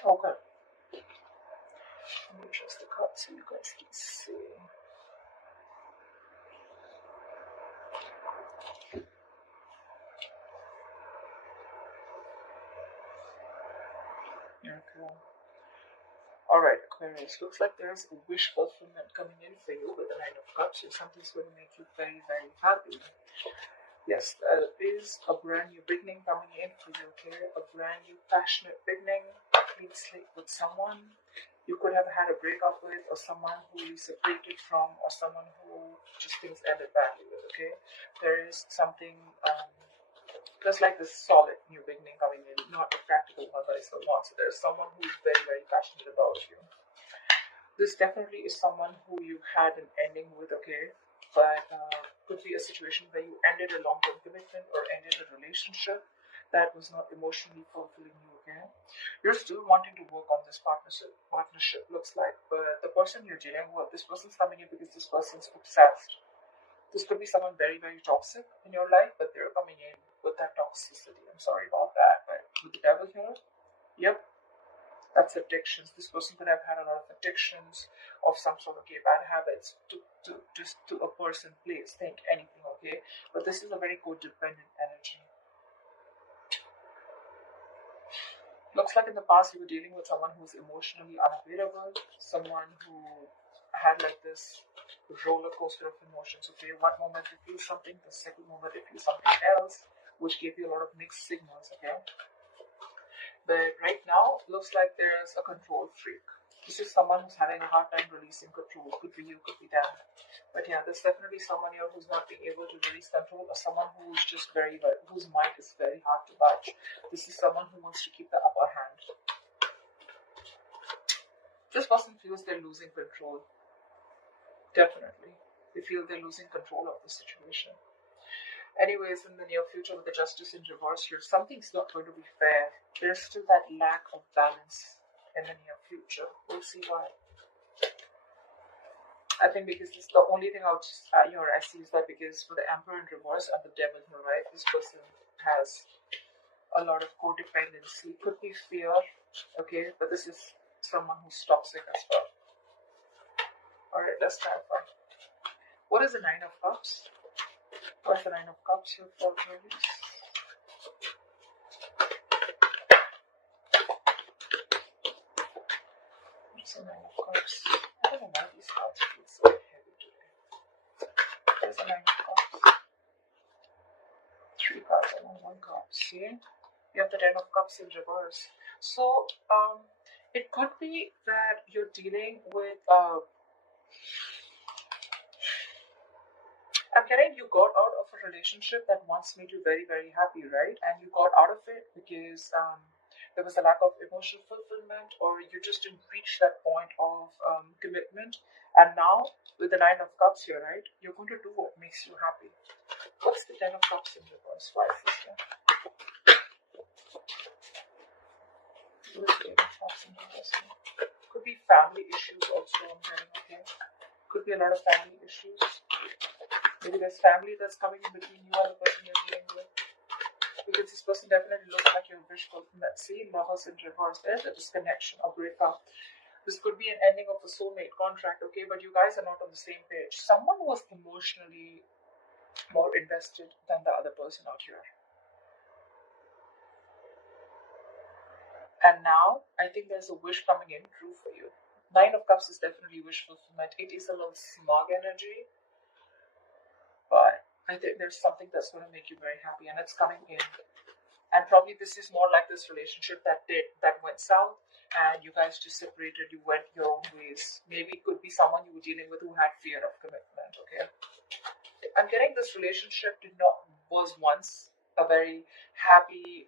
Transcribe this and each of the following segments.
Okay. Let me adjust the card so you guys can see. Okay. Alright, Aquarius. Looks like there's a wish fulfillment coming in for you with the Nine of Cups. So something's going to make you very, very happy. Yes, there is a brand new beginning coming in for you, okay? A brand new passionate beginning, a clean slate with someone you could have had a breakup with, or someone who you separated from, or someone who just things ended badly with, okay? There is something, just like this solid new beginning coming in, not a practical one, but it's the one. So there's someone who is very, very passionate about you. This definitely is someone who you had an ending with, okay? But could be a situation where you ended a long-term commitment or ended a relationship that was not emotionally fulfilling you, okay? You're still wanting to work on this partnership looks like, but the person you're dealing with, this person's coming in because this person's obsessed. This could be someone very, very toxic in your life, but they're coming in with that toxicity. I'm sorry about that, but with the devil here, yep, that's addictions. This person could have had a lot of addictions of some sort of bad habits to a person, place, think, anything, okay? But this is a very codependent energy. Looks like in the past you were dealing with someone who's emotionally unavailable, someone who had like this roller coaster of emotions, okay? One moment they feel something, the second moment they feel something else, which gave you a lot of mixed signals, okay? But right now, looks like there's a control freak. This is someone who's having a hard time releasing control. Could be you, could be them. But yeah, there's definitely someone here who's not being able to release control, or someone who's just whose mind is very hard to budge. This is someone who wants to keep the upper hand. This person feels they're losing control. Definitely. They feel they're losing control of the situation. Anyways, in the near future with the justice in reverse here, something's not going to be fair. There's still that lack of balance in the near future. We'll see why. I think because this, the only thing I'll just I see is that because for the Emperor in reverse and the Devil here, right, this person has a lot of codependency. Could be fear, okay, but this is someone who's toxic as well. Alright, let's clarify. What is the Nine of Cups? What's the Nine of Cups here for Aquarius? What's the Nine of Cups? I don't know why these cards feel so heavy today. There's the Nine of Cups. 3 cards and 1 card. See? You have the Ten of Cups in reverse. So, it could be that you're dealing with I'm getting you got out of a relationship that once made you very, very happy, right? And you got out of it because there was a lack of emotional fulfillment, or you just didn't reach that point of commitment. And now, with the Nine of Cups here, right, you're going to do what makes you happy. What's the Ten of Cups in reverse? Why is this here? What's the Ten of Cups in reverse? Could be family issues also, I'm getting, okay? Could be a lot of family issues. Maybe there's family that's coming in between you and the person you're dealing with. Because this person definitely looks like you're wishful from that. See, Lovers in reverse. There's a disconnection, a breakup. This could be an ending of a soulmate contract, okay? But you guys are not on the same page. Someone was emotionally more invested than the other person out here. And now, I think there's a wish coming in true for you. Nine of Cups is definitely wish fulfillment. It is a little smug energy. But I think there's something that's going to make you very happy, and it's coming in. And probably this is more like this relationship that went south, and you guys just separated. You went your own ways. Maybe it could be someone you were dealing with who had fear of commitment. Okay, I'm getting this relationship was once a very happy,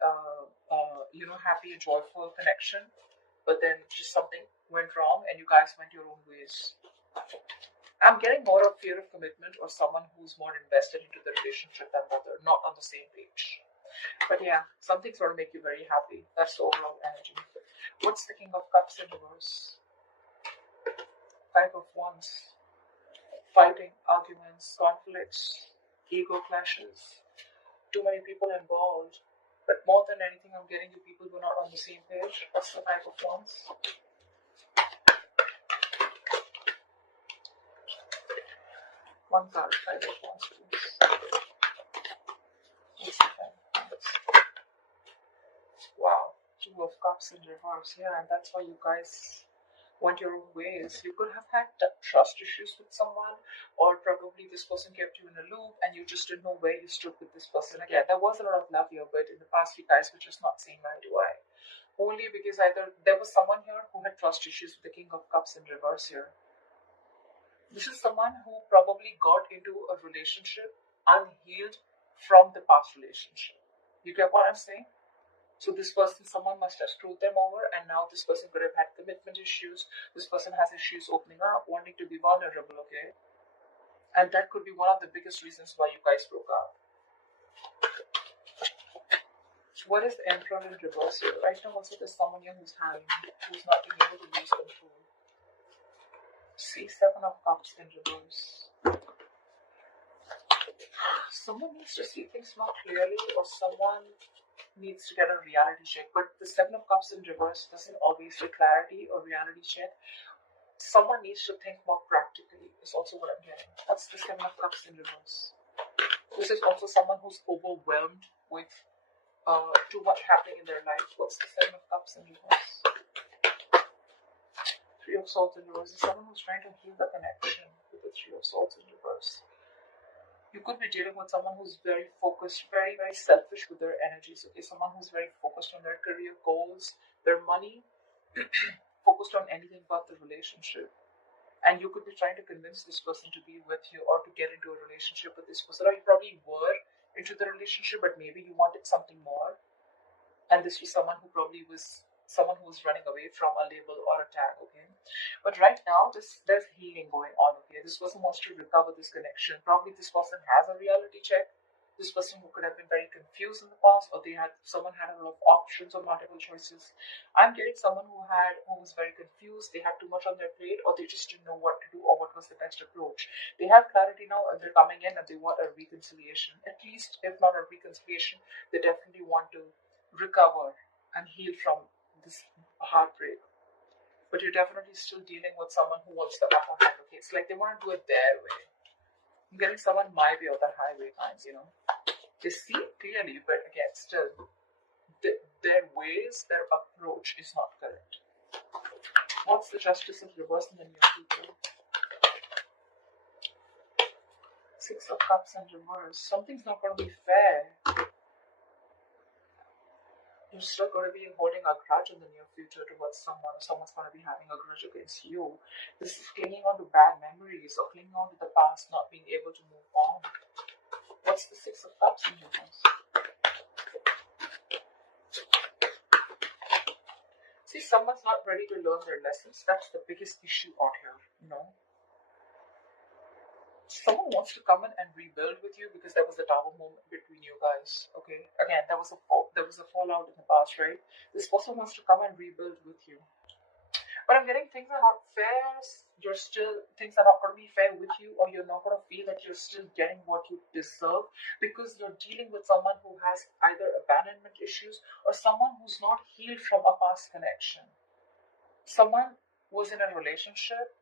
happy and joyful connection, but then just something went wrong, and you guys went your own ways. I'm getting more of fear of commitment, or someone who's more invested into the relationship than the other, not on the same page. But yeah, something's going to make you very happy. That's the overall energy. What's the King of Cups in reverse? 5 of Wands. Fighting, arguments, conflicts, ego clashes. Too many people involved. But more than anything, I'm getting you people who are not on the same page. What's the Five of Wands? One card, Five of Wands, please. What's the Five of Wands? Wow, Two of Cups in reverse. Yeah, and that's why you guys went your own ways. You could have had trust issues with someone, or probably this person kept you in a loop and you just didn't know where you stood with this person. Again, there was a lot of love here, but in the past you guys were just not seeing eye to eye. Only because either there was someone here who had trust issues with the King of Cups in reverse here. This is someone who probably got into a relationship unhealed from the past relationship. You get what I'm saying? So this person, someone must have screwed them over, and now this person could have had commitment issues. This person has issues opening up, wanting to be vulnerable, okay? And that could be one of the biggest reasons why you guys broke up. What is the Emperor in reverse here? Right now also there's someone here who's not being able to lose control. See, Seven of Cups in reverse. Someone needs to see things more clearly, or someone needs to get a reality check. But the Seven of Cups in reverse doesn't always say clarity or reality check. Someone needs to think more practically, is also what I'm getting. That's the Seven of Cups in reverse. This is also someone who's overwhelmed with too much happening in their life. What's the Seven of Cups in reverse? Three of Swords in reverse is someone who's trying to heal the connection with the Three of Swords in reverse. You could be dealing with someone who's very focused, very, very selfish with their energies. Okay, someone who's very focused on their career goals, their money, focused on anything but the relationship. And you could be trying to convince this person to be with you or to get into a relationship with this person. Or you probably were into the relationship, but maybe you wanted something more. And this was someone who probably was someone who was running away from a label or a tag, okay? But right now, there's healing going on, okay? This person wants to recover this connection. Probably this person has a reality check. This person who could have been very confused in the past, or someone had a lot of options or multiple choices. I'm getting someone who was very confused. They had too much on their plate, or they just didn't know what to do or what was the best approach. They have clarity now, and they're coming in and they want a reconciliation. At least, if not a reconciliation, they definitely want to recover and heal from this heartbreak. But you're definitely still dealing with someone who wants the upper hand, okay? It's like they want to do it their way. I'm getting someone my way or the highway kinds, you know? They see it clearly, but again, still, their ways, their approach is not correct. What's the Justice of reverse in the near future? Six of Cups in reverse. Something's not going to be fair. You're still going to be holding a grudge in the near future towards someone. Someone's going to be having a grudge against you. This is clinging on to bad memories or clinging on to the past, not being able to move on. What's the Six of Cups in reverse? See, someone's not ready to learn their lessons. That's the biggest issue out here, you know. Someone wants to come in and rebuild with you because there was a tower moment between you guys. Okay, again, there was a fallout in the past, right? This person wants to come and rebuild with you. But I'm getting things are not fair. Things are not going to be fair with you, or you're not going to feel that you're still getting what you deserve because you're dealing with someone who has either abandonment issues or someone who's not healed from a past connection. Someone was in a relationship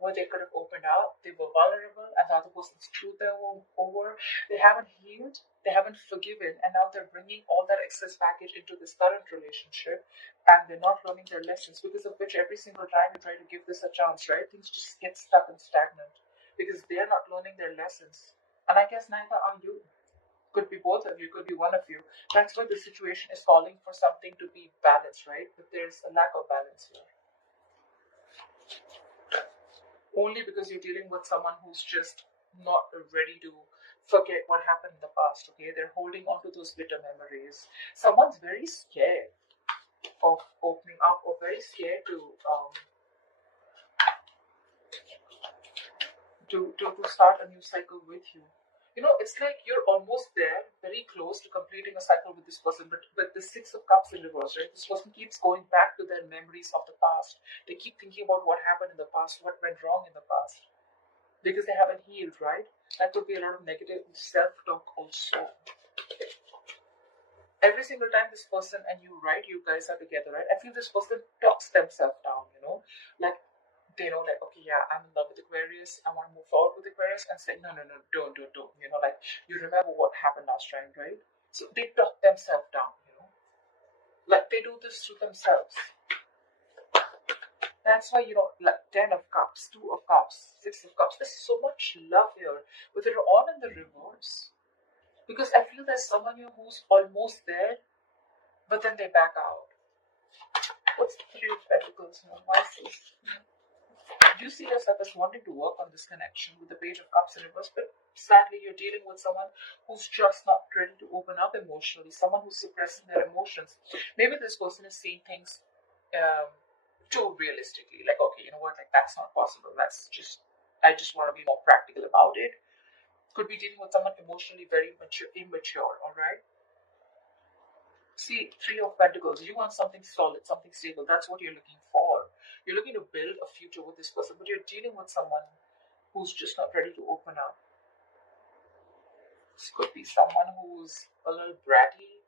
where they could have opened up, they were vulnerable, and the other person screwed them over. They haven't healed, they haven't forgiven, and now they're bringing all that excess baggage into this current relationship, and they're not learning their lessons, because of which every single time you try to give this a chance, right, things just get stuck and stagnant, because they're not learning their lessons. And I guess neither are you. Could be both of you, could be one of you. That's why the situation is calling for something to be balanced, right? But there's a lack of balance here. Only because you're dealing with someone who's just not ready to forget what happened in the past, okay? They're holding on to those bitter memories. Someone's very scared of opening up, or very scared to start a new cycle with you. You know, it's like you're almost there, very close to completing a cycle with this person, but the Six of Cups in reverse, right? This person keeps going back to their memories of the past. They keep thinking about what happened in the past, what went wrong in the past, because they haven't healed, right? That could be a lot of negative self-talk also. Every single time this person and you, right, you guys are together, right, I feel this person talks themselves down, like they know, like, okay, yeah, I'm in love with Aquarius, I want to move forward with Aquarius, and say, no, no, no, don't, like, you remember what happened last time, right? So they talk themselves down, like they do this to themselves. That's why, like 10 of Cups, 2 of Cups, 6 of Cups, there's so much love here, but they're all in the reverse. Because I feel there's someone here who's almost there, but then they back out. What's the Three of Pentacles? Why is this? You see yourself as wanting to work on this connection with the Page of Cups in reverse, but sadly you're dealing with someone who's just not ready to open up emotionally, someone who's suppressing their emotions. Maybe this person is seeing things too realistically, like, okay, you know what, like, that's not possible, I just want to be more practical about it. Could be dealing with someone emotionally very immature, all right? See, Three of Pentacles, you want something solid, something stable. That's what you're looking for. You're looking to build a future with this person, but you're dealing with someone who's just not ready to open up. This could be someone who's a little bratty,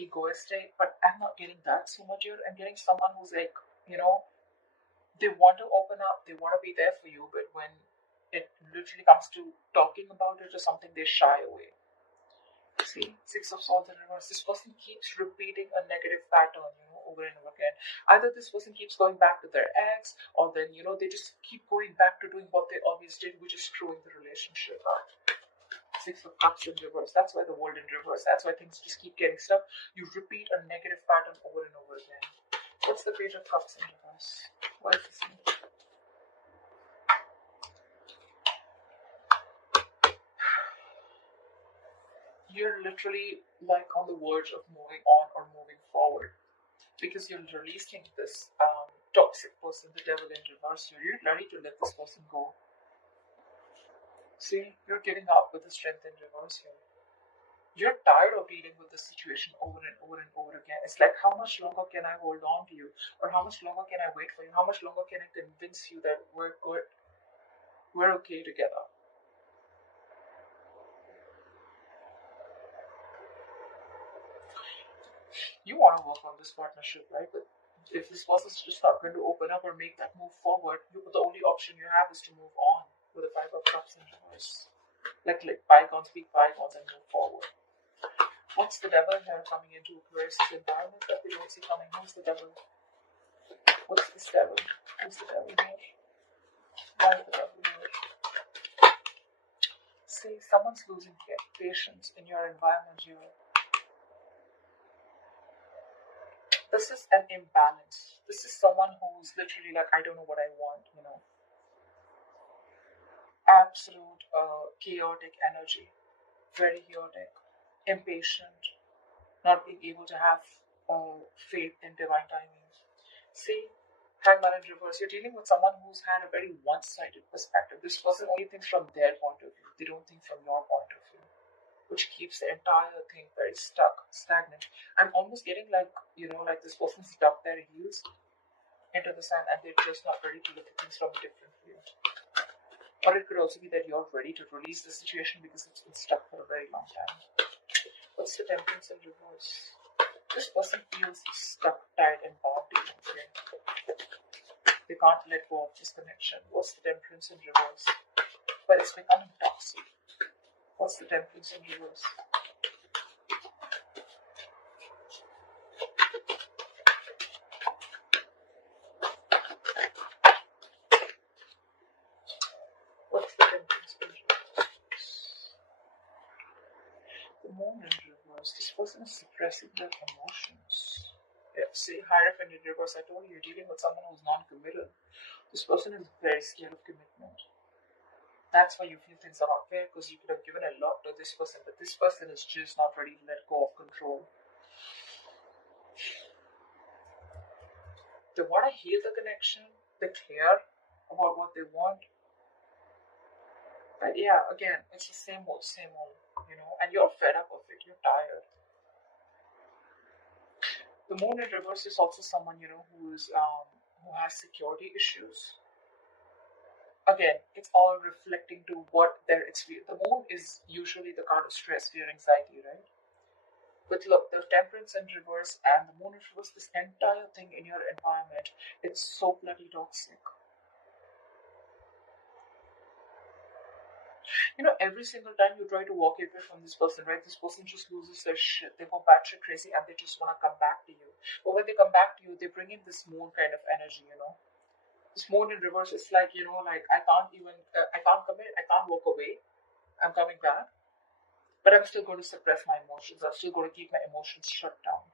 egoistic, but I'm not getting that so much here. I'm getting someone who's like, they want to open up, they want to be there for you, but when it literally comes to talking about it or something, they shy away. See, Six of Swords in reverse. This person keeps repeating a negative pattern, over and over again. Either this person keeps going back to their ex, or then, they just keep going back to doing what they always did, which is screwing the relationship up. Six of Cups in reverse. That's why the world in reverse. That's why things just keep getting stuck. You repeat a negative pattern over and over again. What's the Page of Cups in reverse? Why is this? You're literally like on the verge of moving on or moving forward, because you're releasing this toxic person, the devil in reverse. You're ready to let this person go. See, you're getting out with the Strength in reverse here. You're tired of dealing with this situation over and over and over again. It's like, how much longer can I hold on to you? Or how much longer can I wait for you? How much longer can I convince you that we're good? We're okay together. You want to work on this partnership, right? But if this person's just not going to open up or make that move forward, the only option you have is to move on with the Five of Cups in reverse. Like bygones be bygones and move forward. What's the devil here coming into Aquarius' environment that we don't see coming? Who's the devil? What's this devil? Who's the devil here? Why is the devil here? See, someone's losing patience in your environment here. This is an imbalance. This is someone who's literally like, I don't know what I want, Absolute chaotic energy. Very chaotic. Impatient. Not being able to have faith in divine timing. See, Hangman in reverse. You're dealing with someone who's had a very one-sided perspective. This person only thinks from their point of view. They don't think from your point of view, which keeps the entire thing very stuck, stagnant. I'm almost getting like, like this person's dug their heels into the sand and they're just not ready to look at things from a different view. Or it could also be that you're ready to release the situation because it's been stuck for a very long time. What's the Temperance in reverse? This person feels stuck, tied, and bound to you. They can't let go of this connection. What's the Temperance in reverse? But it's becoming toxic. What's the Temperance in reverse? What's the Temperance in reverse? The Moon in reverse. This person is suppressing their emotions. See, Hierophant in reverse. I told you, you're dealing with someone who's non-committal. This person is very scared of commitment. That's why you feel things are not fair, because you could have given a lot to this person, but this person is just not ready to let go of control. They want to heal the connection. They're clear about what they want. But yeah, again, it's the same old, and you're fed up of it. You're tired. The Moon in reverse is also someone, who has security issues. Again, it's all reflecting to what their experience. The Moon is usually the card of stress, fear, anxiety, right? But look, the temperance in reverse and the moon in reverse, this entire thing in your environment, it's so bloody toxic. You know, every single time you try to walk away from this person, right, this person just loses their shit. They go batshit crazy and they just want to come back to you. But when they come back to you, they bring in this moon kind of energy, you know. This moon in reverse, it's like, you know, like I can't even, I can't commit, I can't walk away. I'm coming back. But I'm still going to suppress my emotions. I'm still going to keep my emotions shut down.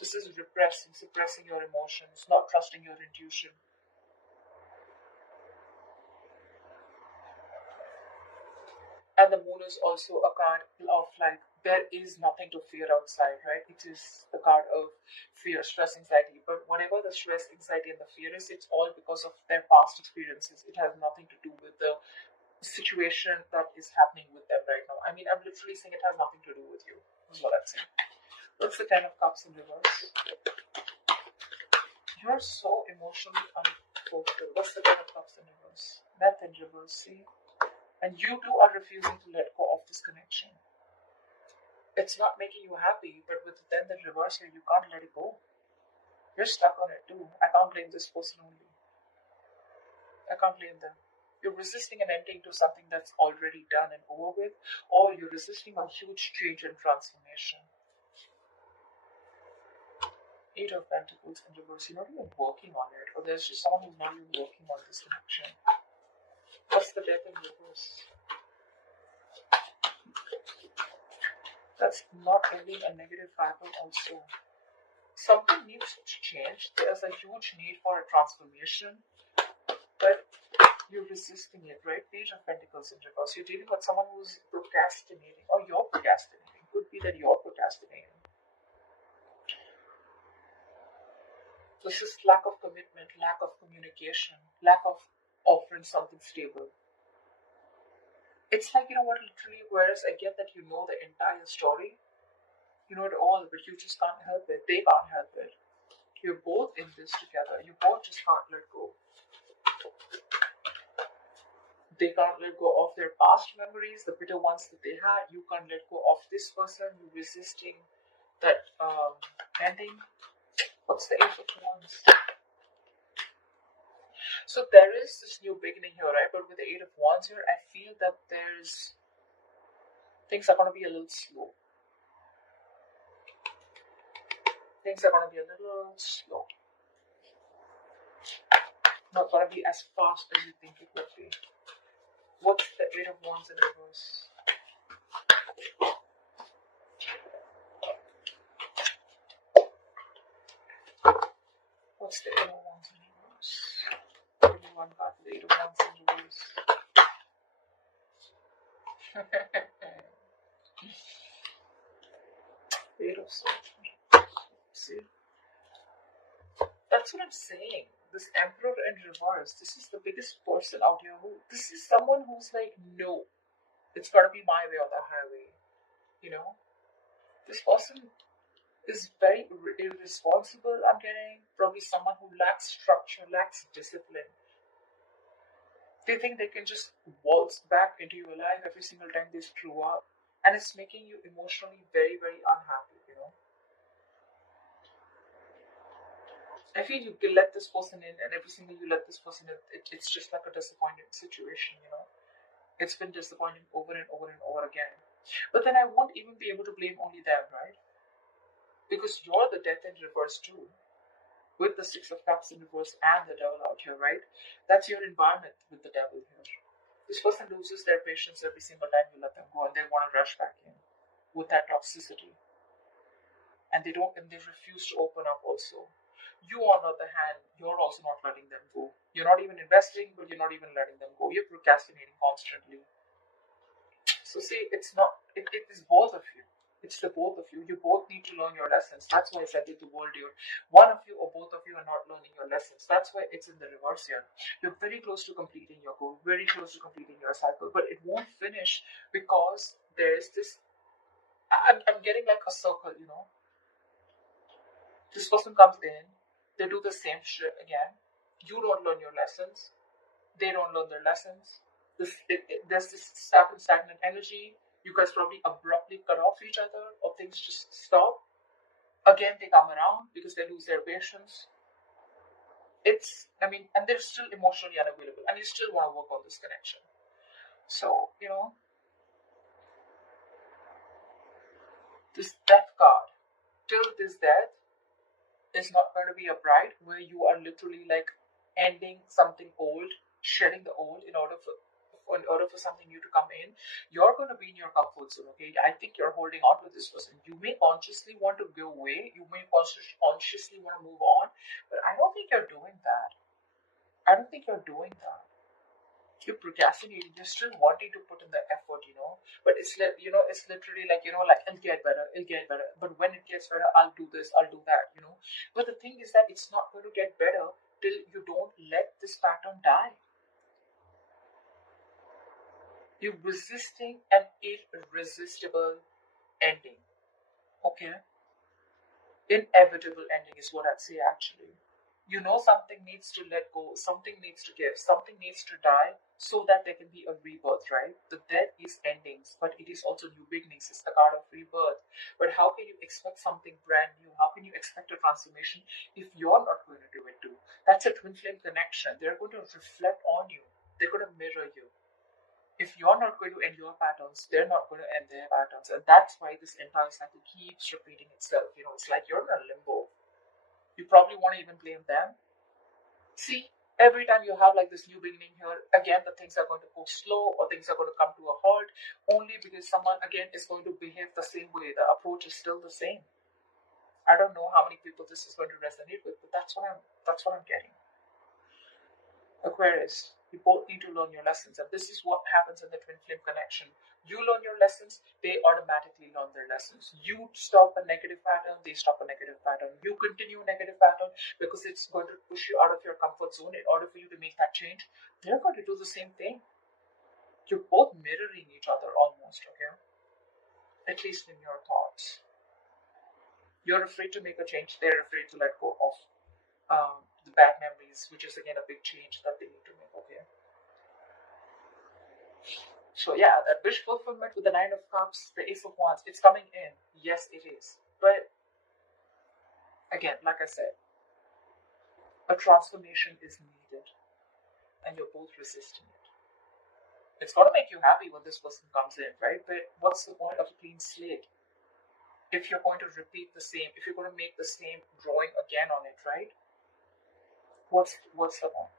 This is repressing, suppressing your emotions, not trusting your intuition. And the moon is also a card of like, there is nothing to fear outside, right? It is the card of fear, stress, anxiety. But whatever the stress, anxiety, and the fear is, it's all because of their past experiences. It has nothing to do with the situation that is happening with them right now. I mean, I'm literally saying it has nothing to do with you, is what I'm saying. What's the Ten of Cups in reverse? You're so emotionally unfulfilled. What's the Ten of Cups in reverse? Death in reverse, see? And you too are refusing to let go of this connection. It's not making you happy, but with the Death in reverse here, you can't let it go. You're stuck on it too. I can't blame this person only. I can't blame them. You're resisting an ending to something that's already done and over with, or you're resisting a huge change and transformation. Eight of Pentacles in reverse. You're not even working on it, or there's just someone who's not even working on this connection. What's the Death in reverse? That's not ending a negative cycle also. Something needs to change. There's a huge need for a transformation, but you're resisting it, right? Page of Pentacles in reverse. You're dealing with someone who's procrastinating, or you're procrastinating. Could be that you're procrastinating. This is lack of commitment, lack of communication, lack of offering something stable. It's like, you know what, literally, whereas I get that you know the entire story, you know it all, but you just can't help it. They can't help it. You're both in this together. You both just can't let go. They can't let go of their past memories, the bitter ones that they had. You can't let go of this person. You're resisting that ending. What's the Ace of Wands? So there is this new beginning here, right? But with the Eight of Wands here, I feel that things are going to be a little slow. Things are going to be a little slow. Not going to be as fast as you think it would be. What's the Eight of Wands in reverse? What's the Eight of Wands in reverse? Give me one card for the Eight of Wands in reverse. Eight of Swords. See? That's what I'm saying. This Emperor in reverse, this is the biggest person out here this is someone who's like, no, it's gotta be my way or the highway. You know? This person is very irresponsible, I'm getting. Probably someone who lacks structure, lacks discipline. They think they can just waltz back into your life every single time they screw up. And it's making you emotionally very, very unhappy, you know? I feel you can let this person in, and every single you let this person in, it's just like a disappointing situation, you know? It's been disappointing over and over and over again. But then I won't even be able to blame only them, right? Because you're the Death in reverse too. With the Six of Cups in reverse and the Devil out here, right? That's your environment with the Devil here. This person loses their patience every single time you let them go, and they want to rush back in with that toxicity. And they refuse to open up also. You, on the other hand, you're also not letting them go. You're not even investing, but you're not even letting them go. You're procrastinating constantly. So see, it is both of you. It's the both of you. You both need to learn your lessons. That's why I said it the world here. One of you or both of you are not learning your lessons. That's why it's in the reverse here. You're very close to completing your goal, very close to completing your cycle, but it won't finish because there's this. I'm getting like a circle, you know. This person comes in, they do the same shit again. You don't learn your lessons. They don't learn their lessons. There's this stagnant energy. You guys probably abruptly cut off each other, or things just stop. Again, they come around because they lose their patience. And they're still emotionally unavailable, and you still want to work on this connection. So, this death card, till this death, is not going to be a bride where you are literally like ending something old, shedding the old in order for something new to come in. You're going to be in your comfort zone, okay? I think you're holding on to this person. You may consciously want to go away, you may consciously want to move on, but I don't think you're doing that. I don't think you're doing that. You're procrastinating, you're still wanting to put in the effort, but it's literally like, like, it'll get better, but when it gets better, I'll do this, I'll do that, but the thing is that it's not going to get better till you don't let this pattern die. You're resisting an irresistible ending, okay? Inevitable ending is what I'd say, actually. Something needs to let go, something needs to give, something needs to die so that there can be a rebirth, right? The death is endings, but it is also new beginnings. It's the card of rebirth. But how can you expect something brand new? How can you expect a transformation if you're not going to do it too? That's a twin flame connection. They're going to reflect on you, they're going to mirror you. If you're not going to end your patterns, they're not going to end their patterns. And that's why this entire cycle keeps repeating itself. It's like you're in a limbo. You probably want to even blame them. See, every time you have like this new beginning here, again, the things are going to go slow, or things are going to come to a halt, only because someone, again, is going to behave the same way. The approach is still the same. I don't know how many people this is going to resonate with, but that's what I'm getting. Aquarius, you both need to learn your lessons, and this is what happens in the twin flame connection. You learn your lessons, they automatically learn their lessons. You stop a negative pattern, they stop a negative pattern. You continue a negative pattern because it's going to push you out of your comfort zone. In order for you to make that change, they're going to do the same thing. You're both mirroring each other almost, okay? At least in your thoughts. You're afraid to make a change, they're afraid to let go of the bad memories, which is again a big change that they need to make, okay? So yeah, that wish fulfillment with the Nine of Cups, the Ace of Wands, it's coming in. Yes, it is. But again, like I said, a transformation is needed, and you're both resisting it. It's going to make you happy when this person comes in, right? But what's the point of a clean slate if you're going to repeat the same, if you're going to make the same drawing again on it, right? What's the point?